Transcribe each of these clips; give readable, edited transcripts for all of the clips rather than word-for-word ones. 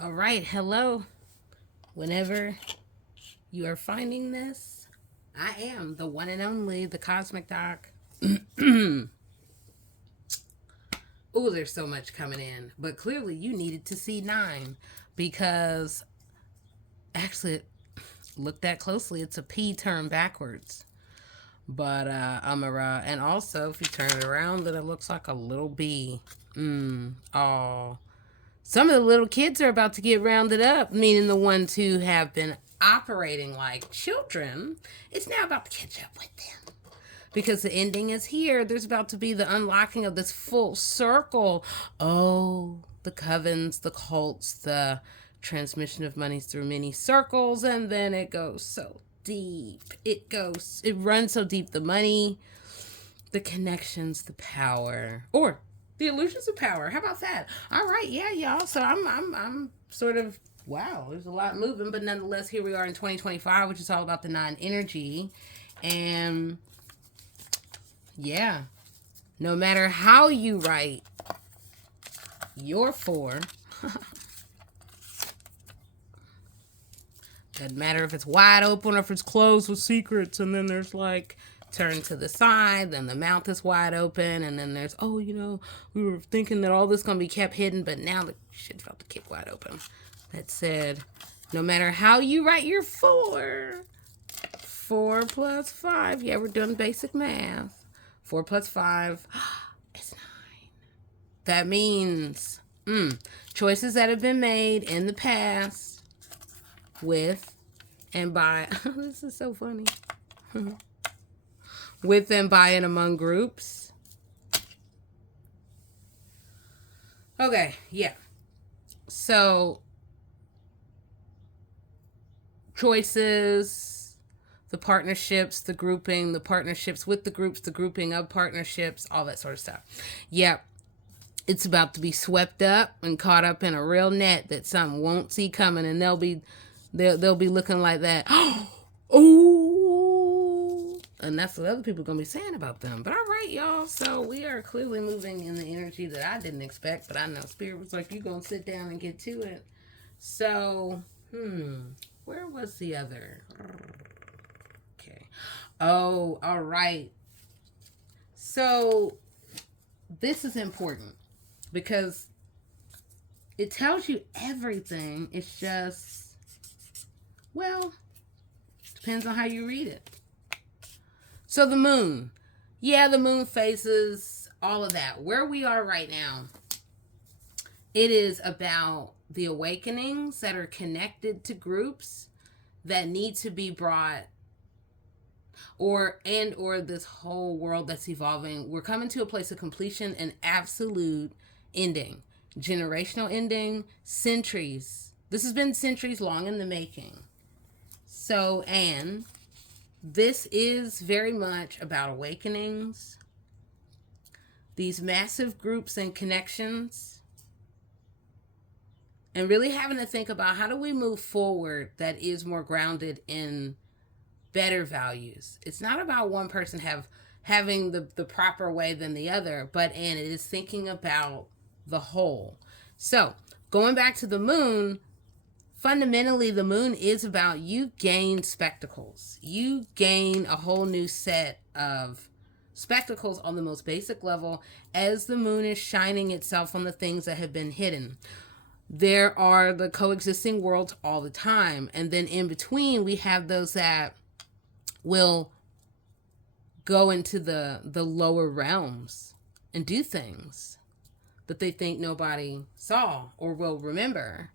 All right, hello. Whenever you are finding this, I am the one and only, the Cosmic Doc. Oh, there's so much coming in, but clearly you needed to see 9 because actually, look that closely, it's a P turned backwards. But and also if you turn it around, then it looks like a little B. Oh, some of the little kids are about to get rounded up, meaning the ones who have been operating like children. It's now about to catch up with them. Because the ending is here. There's about to be the unlocking of this full circle. Oh, the covens, the cults, the transmission of monies through many circles, and then it goes so deep. It runs so deep. The money, the connections, the power, or the illusions of power. How about that? All right, yeah, y'all. So I'm sort of wow. There's a lot moving, but nonetheless, here we are in 2025, which is all about the 9 energy, and yeah, no matter how you write your 4, doesn't matter if it's wide open or if it's closed with secrets, and then there's like turn to the side, then the mouth is wide open, and then there's, we were thinking that all this gonna be kept hidden, but now the shit's about to kick wide open. That said, no matter how you write your 4 plus 5, yeah, we're doing basic math. 4 plus 5 is 9. That means choices that have been made in the past with and by this is so funny. With and by and among groups. Okay, yeah. So choices, the partnerships, the grouping, the partnerships with the groups, the grouping of partnerships, all that sort of stuff. Yep. It's about to be swept up and caught up in a real net that some won't see coming, and they'll be looking like that. Oh, and that's what other people are gonna be saying about them. But all right, y'all. So we are clearly moving in the energy that I didn't expect, but I know Spirit was like, "You gonna sit down and get to it." So, where was the other? Okay. Oh, all right. So this is important because it tells you everything. It's just, well, depends on how you read it. So the moon. Yeah, the moon phases, all of that. Where we are right now, it is about the awakenings that are connected to groups that need to be brought, or this whole world that's evolving. We're coming to a place of completion and absolute ending. Generational ending, centuries. This has been centuries long in the making. So, and this is very much about awakenings, these massive groups and connections, and really having to think about how do we move forward that is more grounded in better values. It's not about one person having the proper way than the other, but and it is thinking about the whole. So going back to the moon, fundamentally the moon is about you gain spectacles. You gain a whole new set of spectacles on the most basic level as the moon is shining itself on the things that have been hidden. There are the coexisting worlds all the time, and then in between we have those that will go into the lower realms and do things that they think nobody saw or will remember.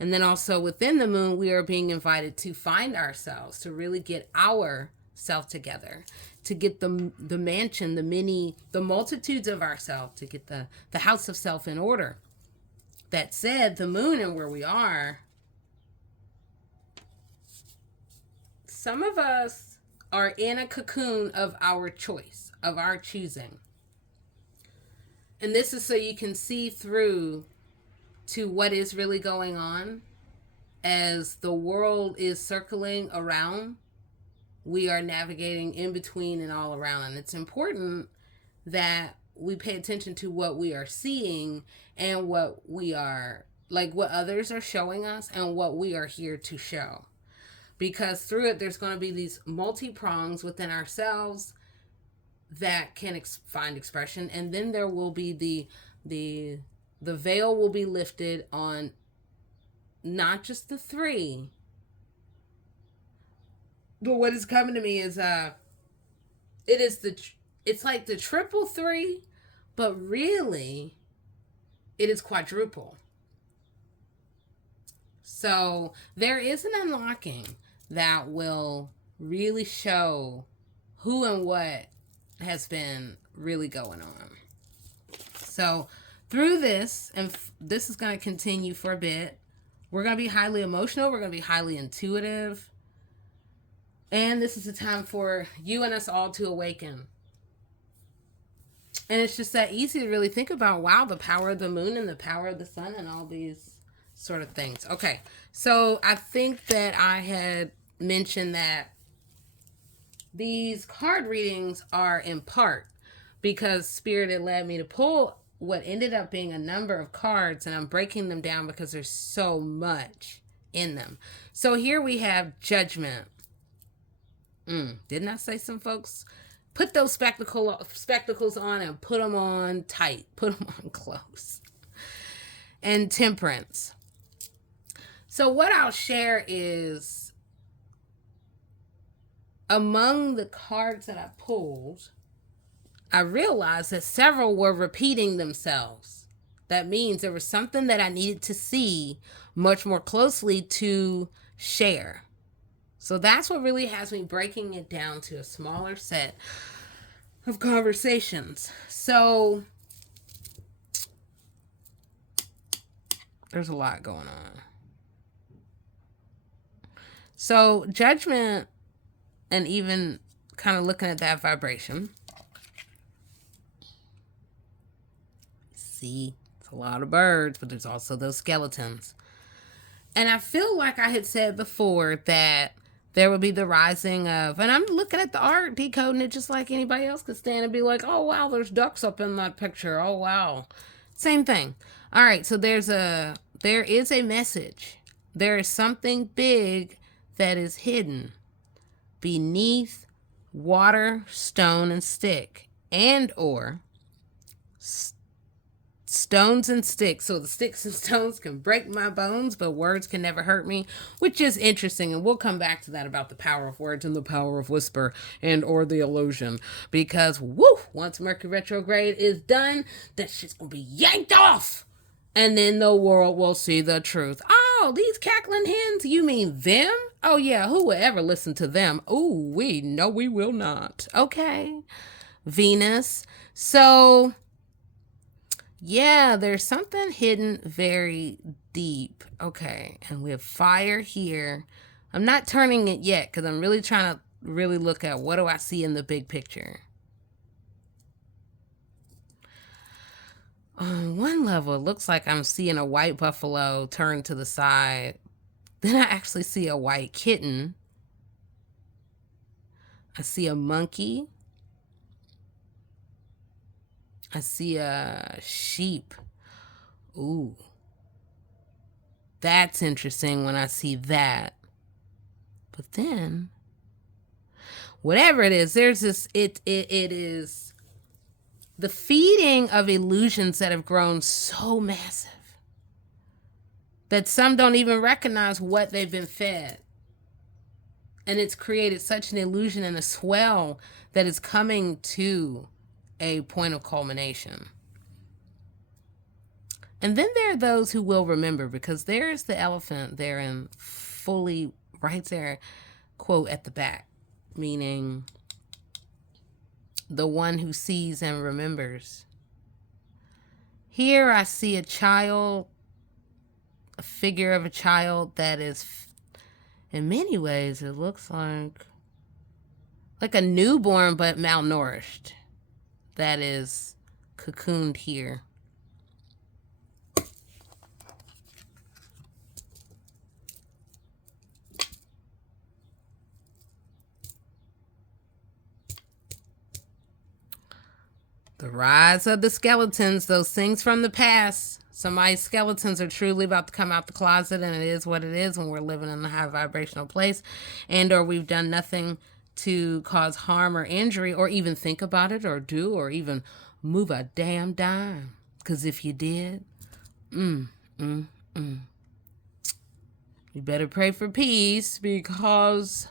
And then also within the moon, we are being invited to find ourselves, to really get our self together, to get the mansion, the multitudes of ourselves, to get the house of self in order. That said, the moon and where we are, some of us are in a cocoon of our choice, of our choosing. And this is so you can see through to what is really going on. As the world is circling around, we are navigating in between and all around. And it's important that we pay attention to what we are seeing and what we are like what others are showing us and what we are here to show. Because through it, there's going to be these multi-prongs within ourselves that can find expression. And then there will be the veil will be lifted on not just the three, but what is coming to me is it's like the triple three, but really it is quadruple. So there is an unlocking that will really show who and what has been really going on. So through this, and this is going to continue for a bit, we're going to be highly emotional. We're going to be highly intuitive. And this is a time for you and us all to awaken. And it's just that easy to really think about, wow, the power of the moon and the power of the sun and all these sort of things. Okay, so I think that I had mentioned that these card readings are in part because Spirit had led me to pull what ended up being a number of cards, and I'm breaking them down because there's so much in them. So here we have Judgment. Didn't I say some folks put those spectacles on and put them on tight, put them on close? And Temperance. So what I'll share is, among the cards that I pulled, I realized that several were repeating themselves. That means there was something that I needed to see much more closely to share. So that's what really has me breaking it down to a smaller set of conversations. So there's a lot going on. So Judgment, and even kind of looking at that vibration, see, it's a lot of birds, but there's also those skeletons. And I feel like I had said before that there would be the rising of, and I'm looking at the art, decoding it just like anybody else could stand and be like, oh wow, there's ducks up in that picture. Oh wow. Same thing. All right, so there is a message. There is something big that is hidden beneath water, stone, and stick, and or stones and sticks. So the sticks and stones can break my bones, but words can never hurt me, which is interesting. And we'll come back to that about the power of words and the power of whisper and or the illusion, because once Mercury retrograde is done, that shit's gonna be yanked off. And then the world will see the truth. Oh, these cackling hens, you mean them? Oh yeah, who will ever listen to them? Oh, we will not. Okay. Venus. So yeah, there's something hidden very deep. Okay, and we have fire here. I'm not turning it yet because I'm really trying to really look at what do I see in the big picture. On one level, it looks like I'm seeing a white buffalo turn to the side. Then I actually see a white kitten. I see a monkey. I see a sheep. Ooh. That's interesting when I see that. But then, whatever it is, there's this, it is the feeding of illusions that have grown so massive that some don't even recognize what they've been fed. And it's created such an illusion and a swell that is coming to a point of culmination. And then there are those who will remember, because there's the elephant there and fully right there, quote, at the back, meaning the one who sees and remembers. Here I see a child, a figure of a child that is, in many ways, it looks like a newborn but malnourished, that is cocooned here. The rise of the skeletons, those things from the past. Somebody's skeletons are truly about to come out the closet, and it is what it is when we're living in a high vibrational place, and or we've done nothing to cause harm or injury, or even think about it, or do, or even move a damn dime. Because if you did, you better pray for peace, because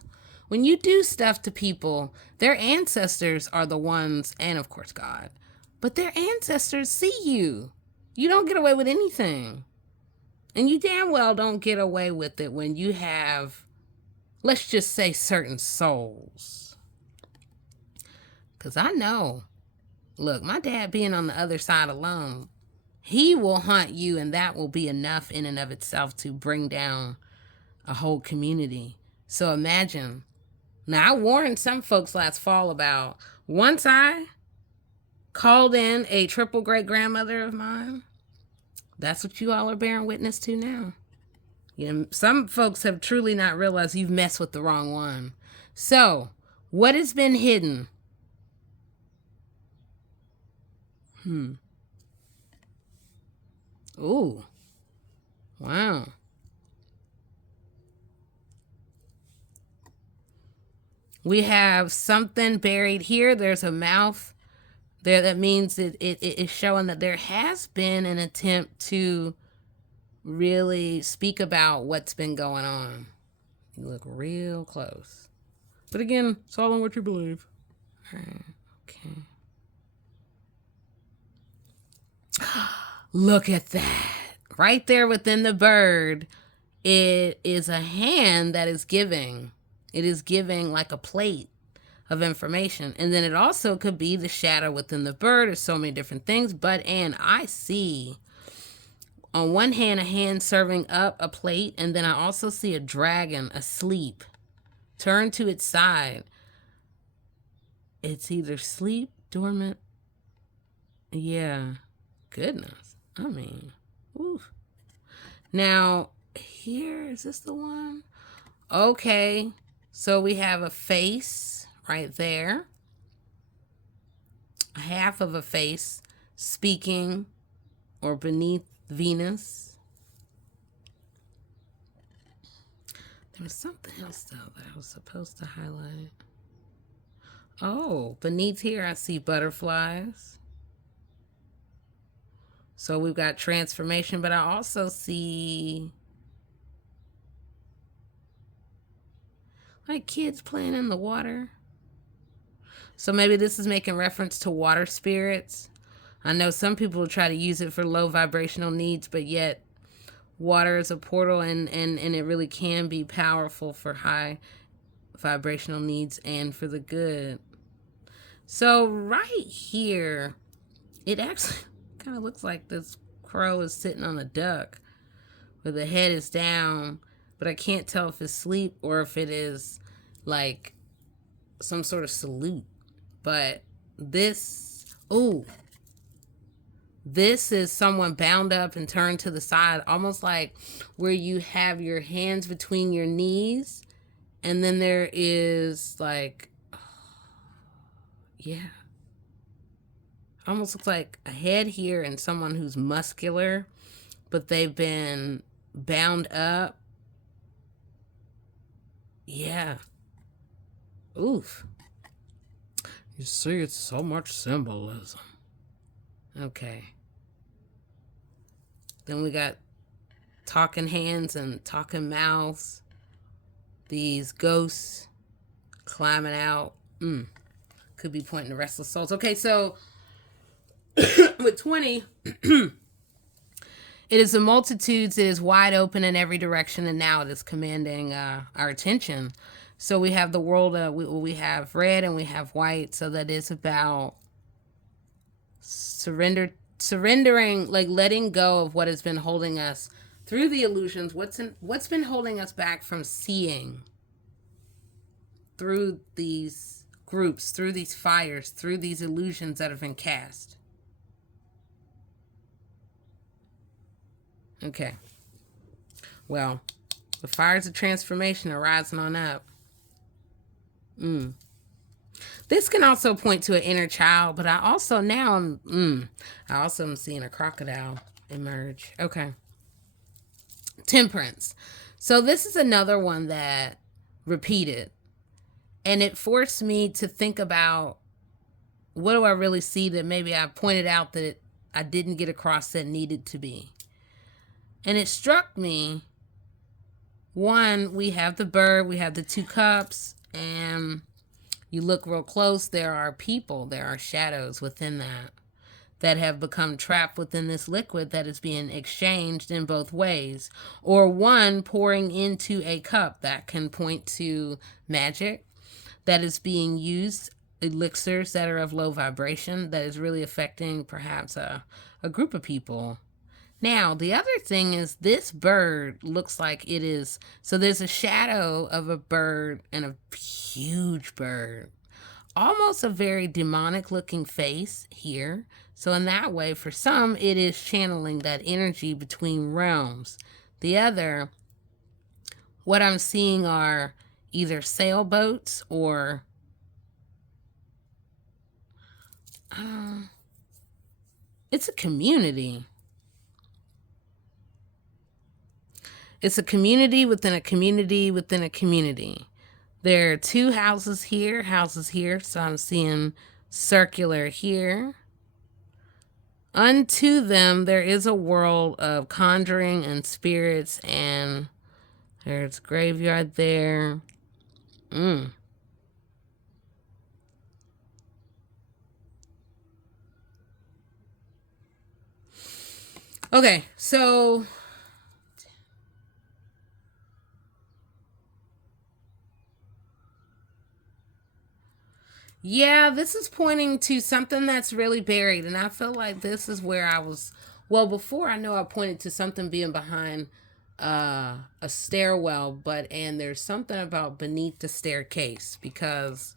when you do stuff to people, their ancestors are the ones, and of course God, but their ancestors see you. You don't get away with anything. And you damn well don't get away with it when you have, let's just say, certain souls. Because I know, look, my dad being on the other side alone, he will hunt you, and that will be enough in and of itself to bring down a whole community. So imagine. Now, I warned some folks last fall about, once I called in a triple great grandmother of mine, that's what you all are bearing witness to now. You know, some folks have truly not realized you've messed with the wrong one. So, what has been hidden? Ooh. Wow. We have something buried here. There's a mouth there. That means it is showing that there has been an attempt to really speak about what's been going on. You look real close. But again, it's all on what you believe. All right. Okay. Look at that. Right there within the bird, it is a hand that is giving. It is giving like a plate of information. And then it also could be the shadow within the bird. There's so many different things. And I see on one hand, a hand serving up a plate. And then I also see a dragon asleep, turned to its side. It's either sleep, dormant. Yeah. Goodness. I mean, oof. Now, here, is this the one? Okay. So we have a face right there. Half of a face speaking or beneath Venus. There was something else, though, that I was supposed to highlight. Oh, beneath here, I see butterflies. So we've got transformation, but I also see like kids playing in the water. So maybe this is making reference to water spirits. I know some people will try to use it for low vibrational needs, but yet water is a portal, and it really can be powerful for high vibrational needs and for the good. So right here, it actually kind of looks like this crow is sitting on a duck where the head is down, but I can't tell if it's sleep or if it is like some sort of salute. But this is someone bound up and turned to the side, almost like where you have your hands between your knees, and then there is like, yeah, almost looks like a head here and someone who's muscular, but they've been bound up. Yeah. Oof. You see, it's so much symbolism. Okay. Then we got talking hands and talking mouths. These ghosts climbing out. Could be pointing to restless souls. Okay, so with 20, it is the multitudes. It is wide open in every direction, and now it is commanding our attention. So we have the world. We have red and we have white. So that is about surrendering, like letting go of what has been holding us through the illusions. What's been holding us back from seeing through these groups, through these fires, through these illusions that have been cast. Okay. Well, the fires of transformation are rising on up. This can also point to an inner child, but I also am seeing a crocodile. emerge. Okay. Temperance. So this is another one that repeated. And it forced me to think about, what do I really see that maybe I pointed out that I didn't get across that needed to be. And it struck me, one, we have the bird, we have the 2 cups, and you look real close, there are people, there are shadows within that have become trapped within this liquid that is being exchanged in both ways. Or one pouring into a cup, that can point to magic that is being used, elixirs that are of low vibration, that is really affecting perhaps a group of people. Now, the other thing is, this bird looks like it is, so there's a shadow of a bird and a huge bird. Almost a very demonic looking face here. So in that way, for some, it is channeling that energy between realms. The other, what I'm seeing are either sailboats or it's a community. It's a community within a community within a community. There are 2 houses here. So I'm seeing circular here. Unto them, there is a world of conjuring and spirits, and there's graveyard there. Okay, so yeah, this is pointing to something that's really buried. And I feel like this is where I was, well, before I know I pointed to something being behind a stairwell, and there's something about beneath the staircase, because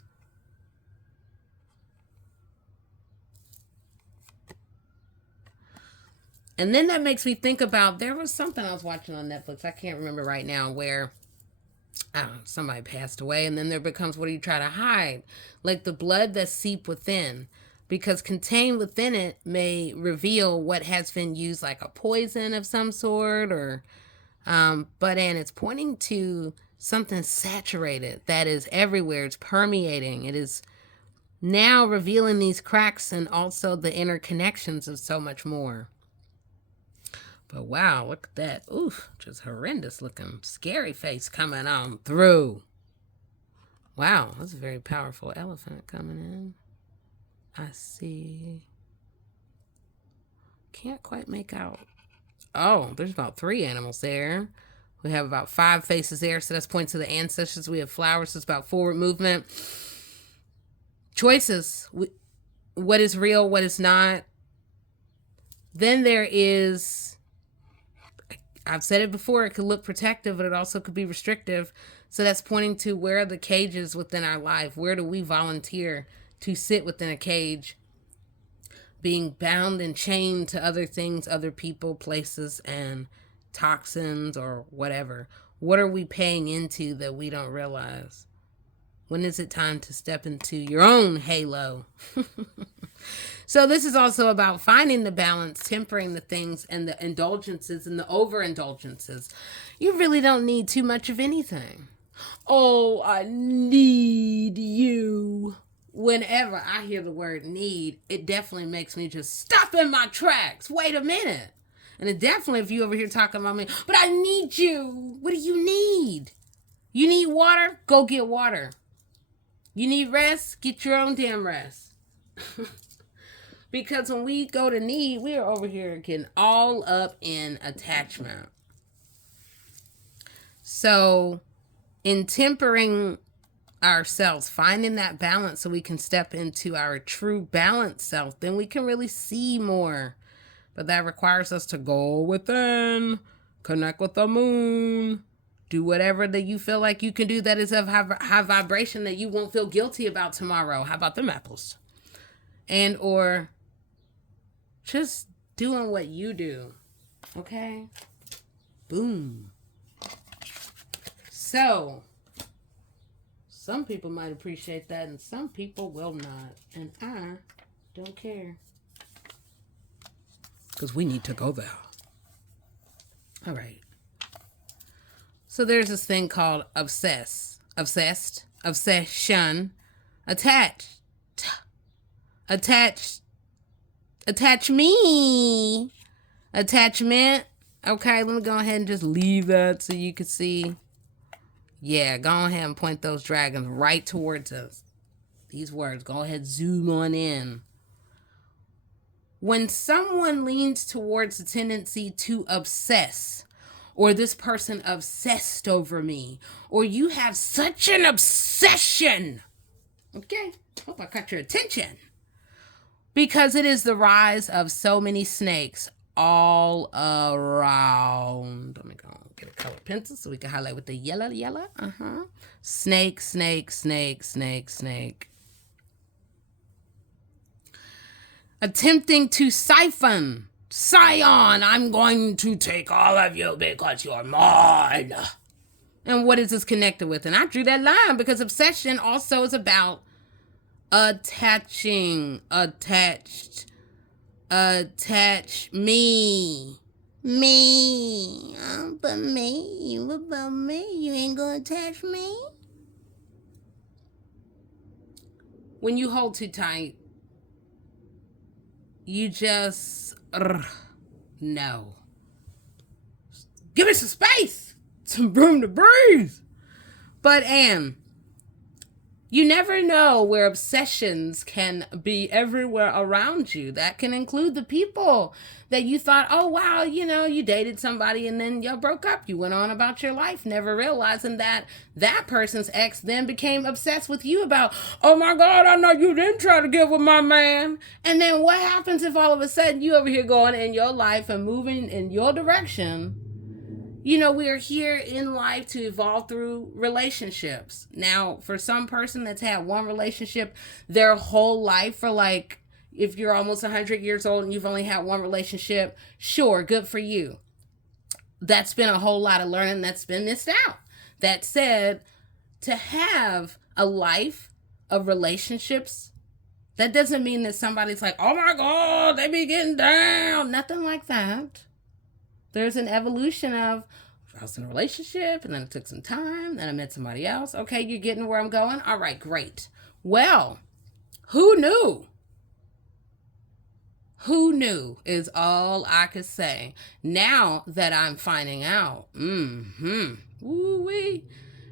and then that makes me think about, there was something I was watching on Netflix, I can't remember right now, where somebody passed away, and then there becomes, what do you try to hide? Like the blood that seep within, because contained within it may reveal what has been used, like a poison of some sort, or and it's pointing to something saturated that is everywhere. It's permeating. It is now revealing these cracks and also the interconnections of so much more. But wow, look at that. Oof, just horrendous looking, scary face coming on through. Wow, that's a very powerful elephant coming in. I see. Can't quite make out. Oh, there's about 3 animals there. We have about 5 faces there, so that's pointing to the ancestors. We have flowers, so it's about forward movement. Choices. What is real, what is not. Then there is, I've said it before, it could look protective, but it also could be restrictive. So that's pointing to, where are the cages within our life? Where do we volunteer to sit within a cage, being bound and chained to other things, other people, places, and toxins or whatever? What are we paying into that we don't realize? When is it time to step into your own halo? So this is also about finding the balance, tempering the things and the indulgences and the overindulgences. You really don't need too much of anything. Oh, I need you. Whenever I hear the word need, it definitely makes me just stop in my tracks. Wait a minute. And it definitely, if you over here talking about me, but I need you. What do you need? You need water? Go get water. You need rest? Get your own damn rest. Because when we go to need, we are over here getting all up in attachment. So, in tempering ourselves, finding that balance so we can step into our true balanced self, then we can really see more. But that requires us to go within, connect with the moon, do whatever that you feel like you can do that is of high vibration that you won't feel guilty about tomorrow. How about them apples? And or just doing what you do. Okay? Boom. So, some people might appreciate that and some people will not. And I don't care. Because we need to go there. All right. So there's this thing called obsession, attached, attach me, attachment. Okay, let me go ahead and just leave that so you can see. Yeah, go ahead and point those dragons right towards us. These words, go ahead, zoom on in. When someone leans towards the tendency to obsess, or this person obsessed over me, or you have such an obsession, okay, hope I caught your attention, because it is the rise of so many snakes all around. Let me go get a colored pencil so we can highlight with the yellow. Snake, snake, snake, snake, snake. Attempting to siphon. Scion, I'm going to take all of you because you're mine. And what is this connected with? And I drew that line because obsession also is about attaching, attached, attach me. Me. But me, what about me? You ain't gonna attach me? When you hold too tight, you just, no. Give me some space, some room to breathe. But, you never know where obsessions can be everywhere around you. That can include the people that you thought, oh, wow, you dated somebody and then y'all broke up. You went on about your life, never realizing that that person's ex then became obsessed with you about, oh, my God, I know you didn't try to get with my man. And then what happens if all of a sudden you over here going in your life and moving in your direction? We are here in life to evolve through relationships. Now, for some person that's had one relationship their whole life, for like, if you're almost 100 years old and you've only had one relationship, sure, good for you. That's been a whole lot of learning that's been missed out. That said, to have a life of relationships, that doesn't mean that somebody's like, oh my God, they be getting down. Nothing like that. There's an evolution of, I was in a relationship, and then it took some time, then I met somebody else. Okay, you're getting where I'm going? All right, great. Well, who knew? Who knew is all I could say. Now that I'm finding out. Woo-wee.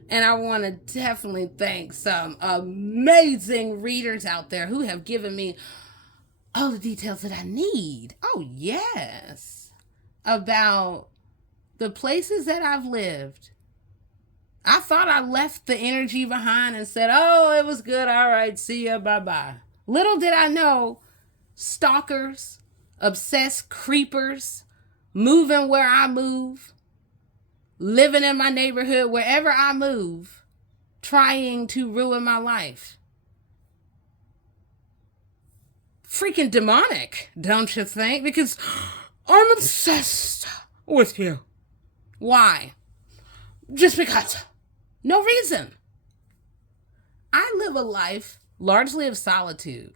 And I want to definitely thank some amazing readers out there who have given me all the details that I need. Oh, yes. About the places that I've lived. I thought I left the energy behind and said, oh, it was good. All right, see ya, bye-bye. Little did I know, stalkers, obsessed creepers, moving where I move, living in my neighborhood wherever I move, trying to ruin my life. Freaking demonic, don't you think? Because I'm obsessed with you. Why? Just because. No reason. I live a life largely of solitude.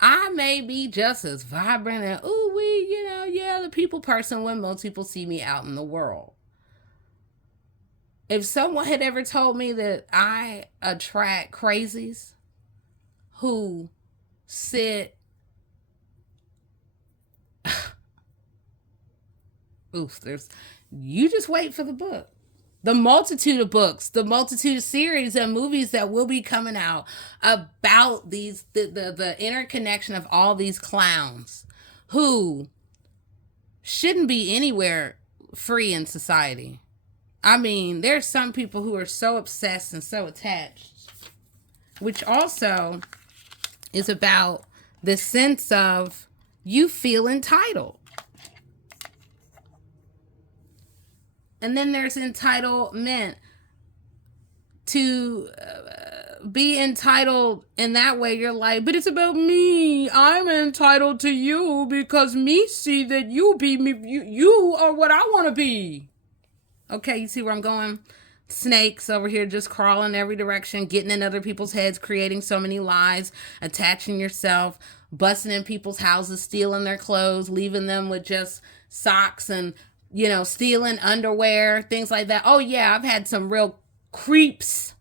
I may be just as vibrant and the people person when most people see me out in the world. If someone had ever told me that I attract crazies who sit you just wait for the book. The multitude of books, the multitude of series and movies that will be coming out about the interconnection of all these clowns who shouldn't be anywhere free in society. I mean, there's some people who are so obsessed and so attached, which also is about the sense of you feel entitled. And then there's entitlement to be entitled in that way. You're like, but it's about me. I'm entitled to you because me see that you be me. You are what I want to be. Okay, you see where I'm going? Snakes over here just crawling every direction, getting in other people's heads, creating so many lies, attaching yourself, busting in people's houses, stealing their clothes, leaving them with just socks and stealing underwear, things like that. Oh, yeah, I've had some real creeps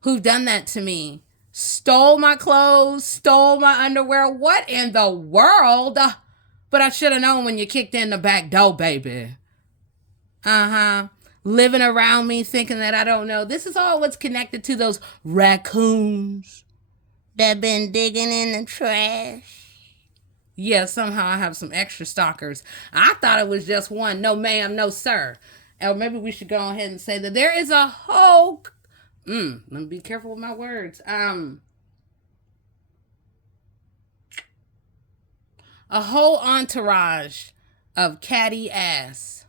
who've done that to me. Stole my clothes, stole my underwear. What in the world? But I should have known when you kicked in the back door, baby. Living around me thinking that I don't know. This is all what's connected to those raccoons that been digging in the trash. Yeah, somehow I have some extra stalkers. I thought it was just one. No, ma'am, no, sir. Or maybe we should go ahead and say that there is a whole... let me be careful with my words. A whole entourage of catty ass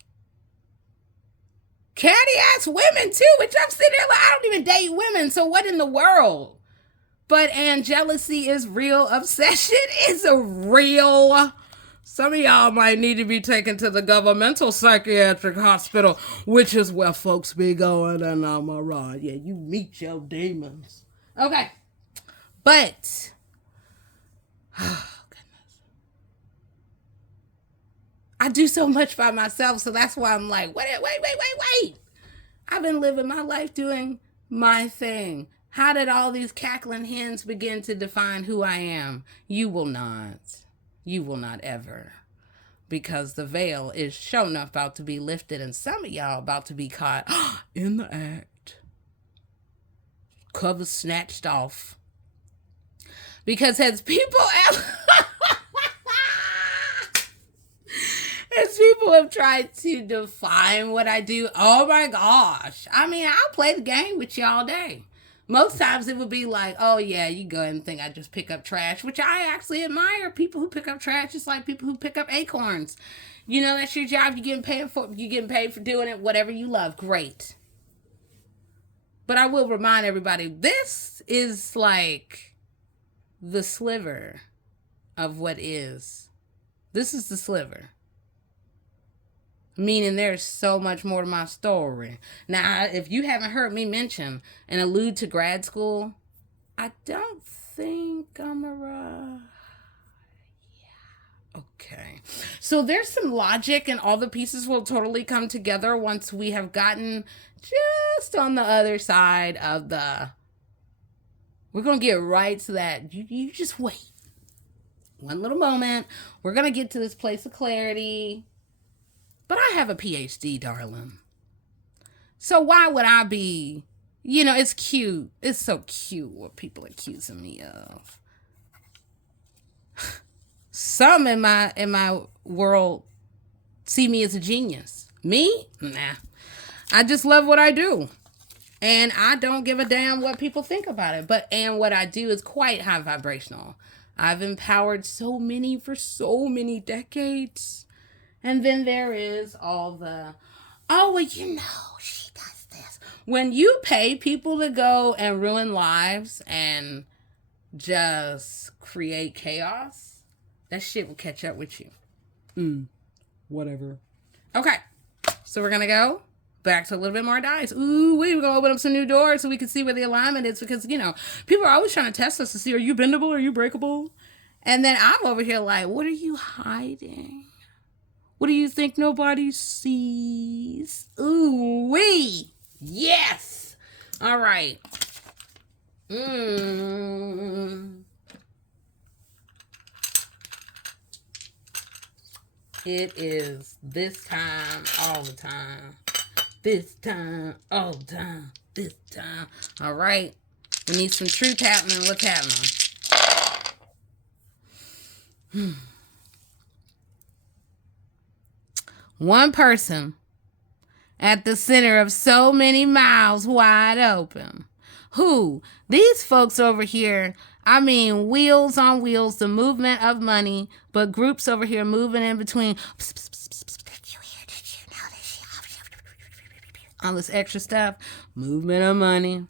women too, which I'm sitting there like, I don't even date women, so what in the world? But jealousy is real. Obsession is a real. Some of y'all might need to be taken to the governmental psychiatric hospital, which is where folks be going. And I'm all right. Yeah, you meet your demons. Okay. But, oh, goodness. I do so much by myself, so that's why I'm like, wait. I've been living my life doing my thing. How did all these cackling hens begin to define who I am? You will not. You will not ever. Because the veil is sure enough about to be lifted, and some of y'all about to be caught in the act. Covers snatched off. Because as people have tried to define what I do, oh my gosh. I mean, I'll play the game with you all day. Most times it would be like, oh yeah, you go ahead and think I just pick up trash, which I actually admire. People who pick up trash, just like people who pick up acorns. That's your job. You're getting paid for doing it. Whatever you love, great. But I will remind everybody, this is like the sliver of what is. This is the sliver. Meaning there's so much more to my story. Now, if you haven't heard me mention and allude to grad school, I don't think I'm yeah. Okay. So there's some logic, and all the pieces will totally come together once we have gotten just on the other side of the... We're going to get right to that. You just wait. One little moment. We're going to get to this place of clarity. But I have a PhD, darling. So why would I be, it's cute. It's so cute what people are accusing me of. Some in my world see me as a genius. Me? Nah. I just love what I do. And I don't give a damn what people think about it. And what I do is quite high vibrational. I've empowered so many for so many decades. And then there is all the, she does this. When you pay people to go and ruin lives and just create chaos, that shit will catch up with you. Whatever. Okay. So we're going to go back to a little bit more dice. Ooh, we're going to open up some new doors so we can see where the alignment is. Because, people are always trying to test us to see, are you bendable? Are you breakable? And then I'm over here like, what are you hiding? What do you think nobody sees? Ooh wee! Yes! All right. It is this time, all the time. This time, all the time. This time. All right. We need some truth happening. What's happening? One person at the center of so many mouths wide open. Who? These folks over here, wheels on wheels, the movement of money, but groups over here moving in between. All this extra stuff. Movement of money.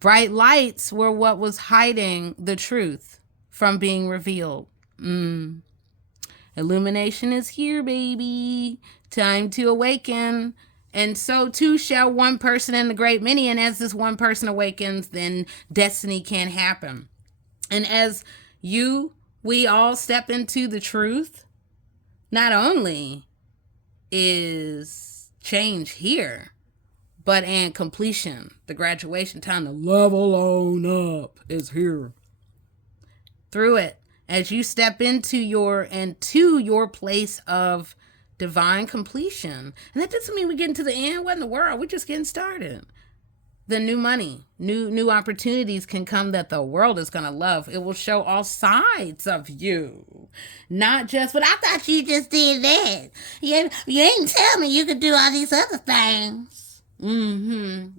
Bright lights were what was hiding the truth from being revealed. Illumination is here, baby. Time to awaken. And so too shall one person in the great many. And as this one person awakens, then destiny can happen. And as we all step into the truth, not only is change here, but and completion, the graduation time, the level on up is here. Through it, as you step into your place of divine completion. And that doesn't mean we're getting to the end. What in the world? We're just getting started. The new money, new opportunities can come that the world is going to love. It will show all sides of you. Not just, but I thought you just did that. You ain't tell me you could do all these other things.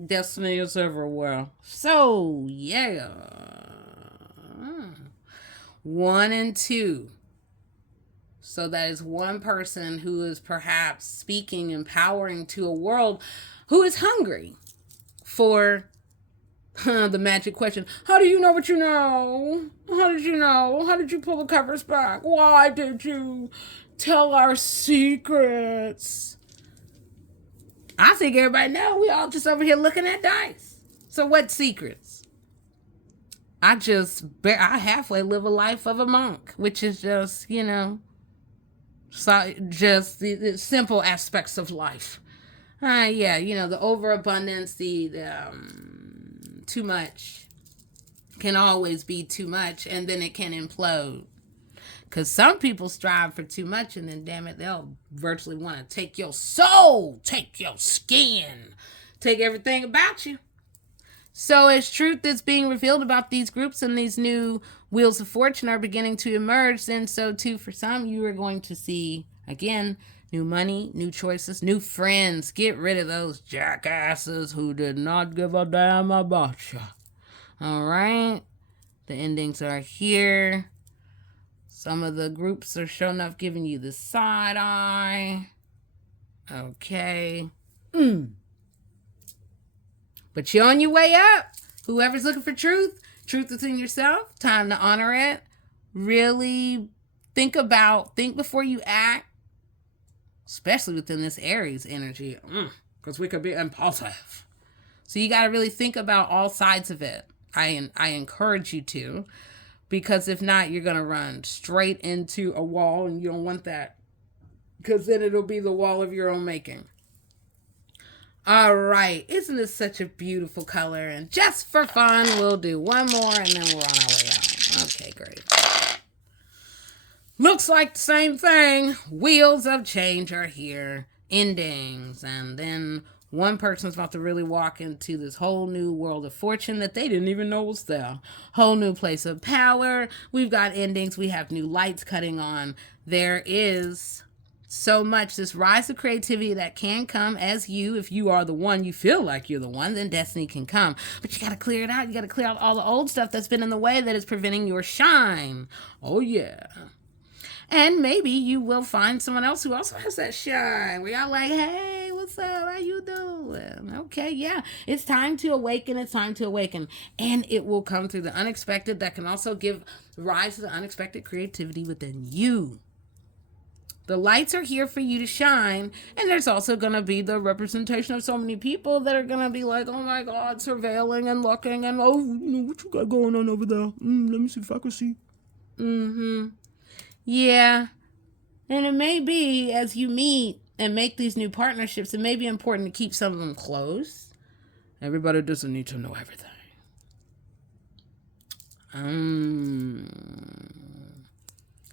Destiny is everywhere. So, yeah. 1 and 2. So that is one person who is perhaps speaking, empowering to a world who is hungry for the magic question. How do you know what you know? How did you know? How did you pull the covers back? Why did you tell our secrets? I think everybody knows. We all just over here looking at dice. So what secrets? I halfway live a life of a monk, which is just, so just the simple aspects of life. The overabundance, the too much can always be too much, and then it can implode. Because some people strive for too much, and then, damn it, they'll virtually want to take your soul, take your skin, take everything about you. So as truth is being revealed about these groups and these new wheels of fortune are beginning to emerge, then so too for some, you are going to see, again, new money, new choices, new friends. Get rid of those jackasses who did not give a damn about you. All right? The endings are here. Some of the groups are showing up giving you the side eye. Okay. But you're on your way up. Whoever's looking for truth is in yourself. Time to honor it. Really think before you act, especially within this Aries energy, because we could be impulsive. So you got to really think about all sides of it. I encourage you to, because if not, you're going to run straight into a wall, and you don't want that, because then it'll be the wall of your own making. All right. Isn't this such a beautiful color? And just for fun, we'll do one more and then we're on our way out. Okay, great. Looks like the same thing. Wheels of change are here. Endings. And then one person's about to really walk into this whole new world of fortune that they didn't even know was there. Whole new place of power. We've got endings. We have new lights cutting on. There is so much, this rise of creativity that can come as if you are the one, you feel like you're the one, then destiny can come. But you got to clear it out. You got to clear out all the old stuff that's been in the way that is preventing your shine. Oh, yeah. And maybe you will find someone else who also has that shine, where y'all like, hey, what's up? How you doing? Okay, yeah. It's time to awaken. It's time to awaken. And it will come through the unexpected that can also give rise to the unexpected creativity within you. The lights are here for you to shine, and there's also going to be the representation of so many people that are going to be like, oh my God, surveilling and looking, and oh, what you got going on over there? Let me see if I can see. Yeah. And it may be, as you meet and make these new partnerships, it may be important to keep some of them close. Everybody doesn't need to know everything.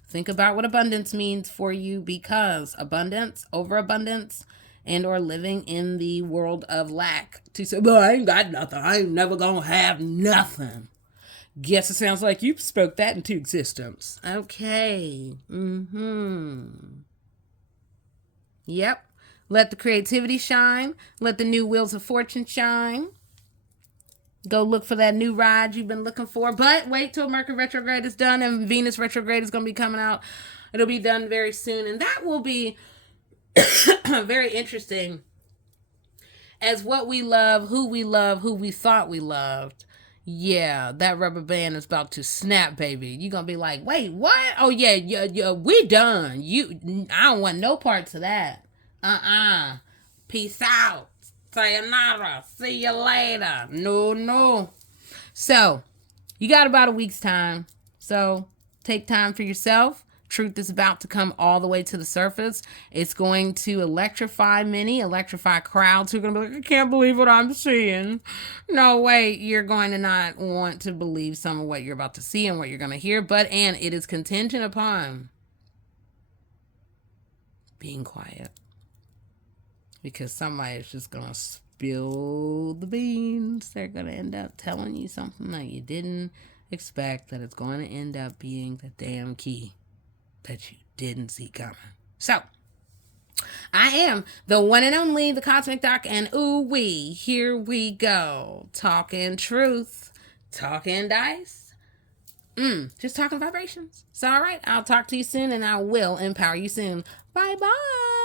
Think about what abundance means for you, because abundance, overabundance, and or living in the world of lack. To say, well, I ain't got nothing. I ain't never gonna have nothing. Guess it sounds like you spoke that into existence. Okay. Yep. Let the creativity shine. Let the new wheels of fortune shine. Go look for that new ride you've been looking for. But wait till Mercury retrograde is done and Venus retrograde is going to be coming out. It'll be done very soon. And that will be very interesting, as what we love, who we thought we loved. Yeah, that rubber band is about to snap, baby. You're going to be like, wait, what? Oh, yeah, we done. I don't want no parts of that. Peace out. Sayonara. See you later. No. So, you got about a week's time. So, take time for yourself. truth is about to come all the way to the surface. It's going to electrify many, electrify crowds who are going to be like, I can't believe what I'm seeing. No way, you're going to not want to believe some of what you're about to see and what you're going to hear. And it is contingent upon being quiet. Because somebody is just going to spill the beans. They're going to end up telling you something that you didn't expect, that it's going to end up being the damn key that you didn't see coming. So, I am the one and only, the Cosmic Doc, and ooh-wee, here we go. Talking truth, talking dice, just talking vibrations. It's all right. I'll talk to you soon, and I will empower you soon. Bye-bye.